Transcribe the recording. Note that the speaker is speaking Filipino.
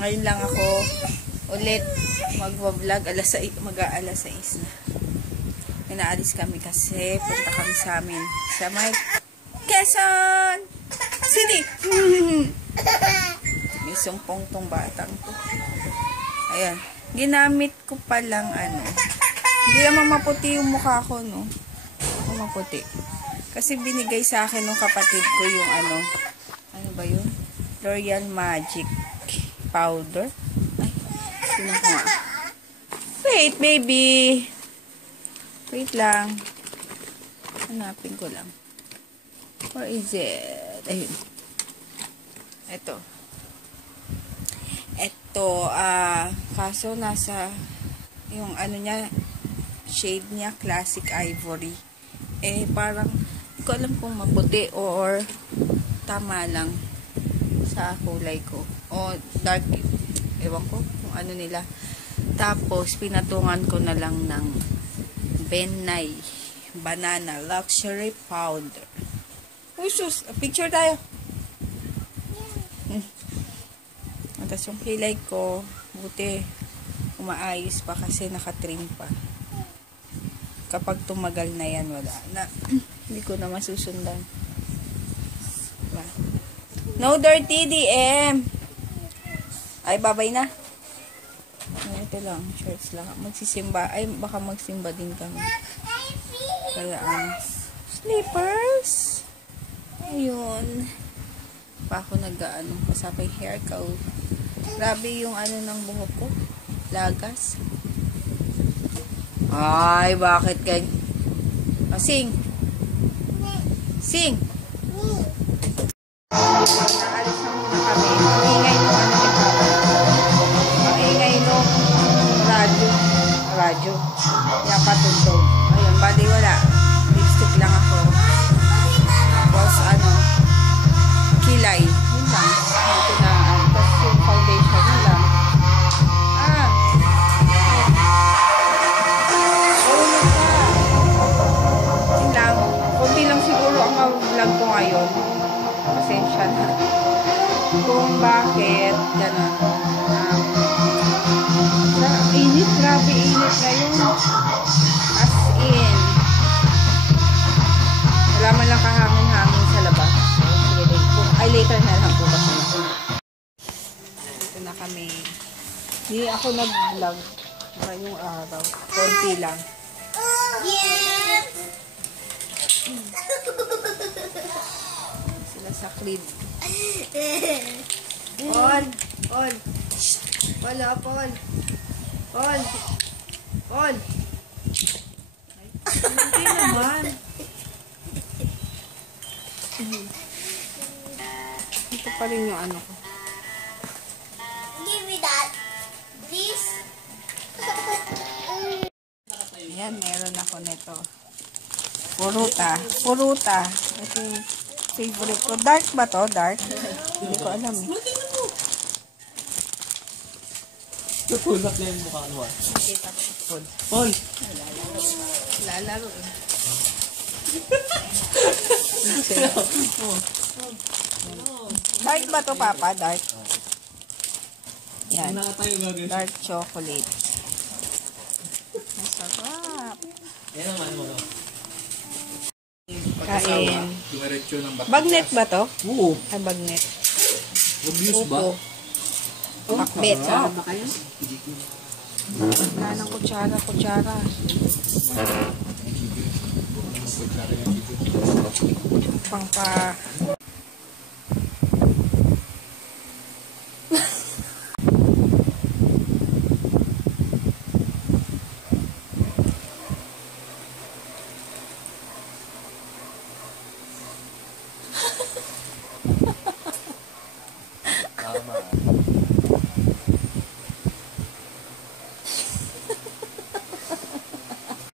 Ngayon lang ako ulit magwa-vlog. Mag-aalas 6 na. Inaalis kami kasi punta kami sa amin sa may Quezon City. May sumpong tong batang to. Ayan. Ginamit ko palang hindi naman maputi yung mukha ko, no? O maputi. Kasi binigay sa akin ng kapatid ko yung ano ba yun? L'Oreal Magic Powder. Ay, sino ko nga? Wait, baby. Wait lang. Hanapin ko lang. Where is it? Ayun. Ito. Kaso nasa yung niya, shade niya, Classic Ivory. Parang, hindi ko alam kung maputi or tama lang sa kulay ko. O dark, ewan ko kung ano nila. Tapos, pinatungan ko na lang ng Benay Banana Luxury Powder. Uy, sus! Picture tayo! Tapos yung kilay ko, buti, umaayos pa kasi nakatrim pa. Kapag tumagal na yan, wala na. Hindi ko na masusundan. Diba? No dirty DM! Ay, babay na. Ito lang, shorts lang. Magsisimba. Ay, baka magsimba din kami. Kaya, slippers. Ayun. Pa ako pasapay hair ko. Grabe yung ng buhok ko. Lagas. Ay, bakit kay... Sing! Sing! Naalis na muna kami. Maingay nung maingay nung radyo. Yan patugtog. Ayun, bali wala. Lipstick lang ako. Tapos kilay. Yun lang. Ito na. Tapos yung foundation. Yun lang. Yun lang. Kunti lang siguro ang vlog ko ngayon. Pasensya na. Kung bakit gano'n. Init. Grabe init ngayon. As in. Wala man lang kahangin-hangin sa labas. Ay, later na lang po kasi. Ito na kami. Hindi ako nag-vlog. Ngayong araw. Konti lang. Sila sa crib. Paul! Paul! Paul! Paul! Paul! Paul! Hindi naman. Ito pa rin yung ko. Give me that, please. Ayan, meron ako nito. Puruta. Puruta. Ito yung favorite ko. Dark ba to? Dark? Hindi ko alam eh. Tutulak na yung mukha mo. Nakita ko. Paul. Paul! Lalaro eh. Dark ba to, Papa? Dark? Yan. Dark chocolate. Masarap. Yan naman mo. Kain. Bagnet ba to? Oo. Ay, bagnet. Obvious ba? Pakbet. Sarap ba kayo? Wala ng kutsara. Pangpa